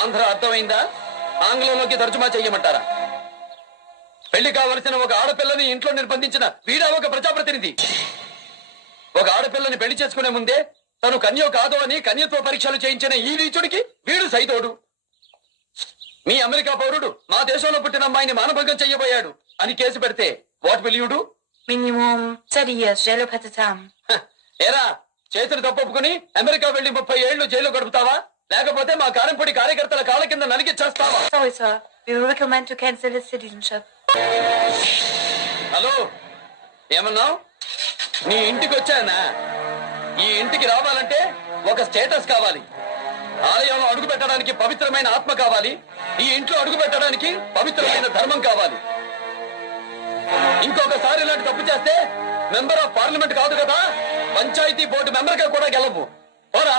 ఆంధ్ర అర్థమైందా? ఆంగ్లంలోకి తర్జుమా చెయ్యమంటారా? పెళ్లి కావలసిన ఒక ఆడపిల్లని ఇంట్లో నిర్బంధించిన వీడా ఒక ప్రజాప్రతినిధి. ఒక ఆడపిల్లని పెళ్లి చేసుకునే ముందే తను కన్యో కాదో అని కన్యత్వ పరీక్షలు చేయించిన ఈ నీచుడికి వీడు సైతోడు. మీ అమెరికా పౌరుడు మా దేశంలో పుట్టిన అమ్మాయిని మానభంగం చెయ్యబోయాడు అని కేసు పెడితే what will you do? Minimum 30 years jail పెడతాం. ఏరా, చేతులు తప్పొప్పుకుని అమెరికా వెళ్లి 30 ఏళ్లు జైలు గడుపుతావా? లేకపోతే మా కారంపొడి కార్యకర్తల కాళ్ళ కింద నలిగి చేస్తావా? Sorry sir, we recommend to cancel his citizenship. Hello, ఏమన్నావు? నీ ఇంటికి వచ్చానా? ఈ ఇంటికి రావాలంటే ఒక స్టేటస్ కావాలి. ఆలయంలో అడుగు పెట్టడానికి పవిత్రమైన ఆత్మ కావాలి. ఈ ఇంట్లో అడుగు పెట్టడానికి పవిత్రమైన ధర్మం కావాలి. ఇంకొకసారి ఇలాంటి తప్పు చేస్తే మెంబర్ ఆఫ్ పార్లమెంట్ కాదు కదా, పంచాయతీ బోర్డు మెంబర్ గా కూడా గెలవు. పోరా.